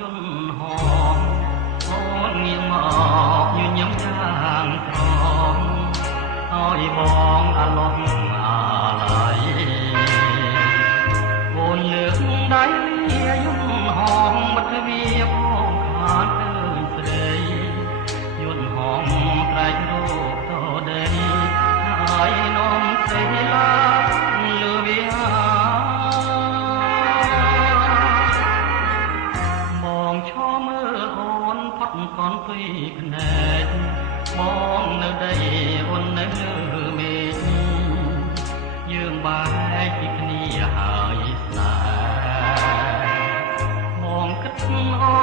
យន្តហោងអូនងាកមកញញឹមយ៉ាងត្រង់ឲ្យបងអាឡោះអាឡៃអូនលើកដៃយន្តហោងមិត្តវាផងខានឃើញស្រីយន្តហោងត្រែករោគតដីហើយនាំស្រីឡាលើវាបងឈរមើលអូនផុតកនពីភ្នែកបងនៅដីអូននៅលើមេឃយើងបែកពីគ្នាហើយស្នេហ៍បងគិតអូ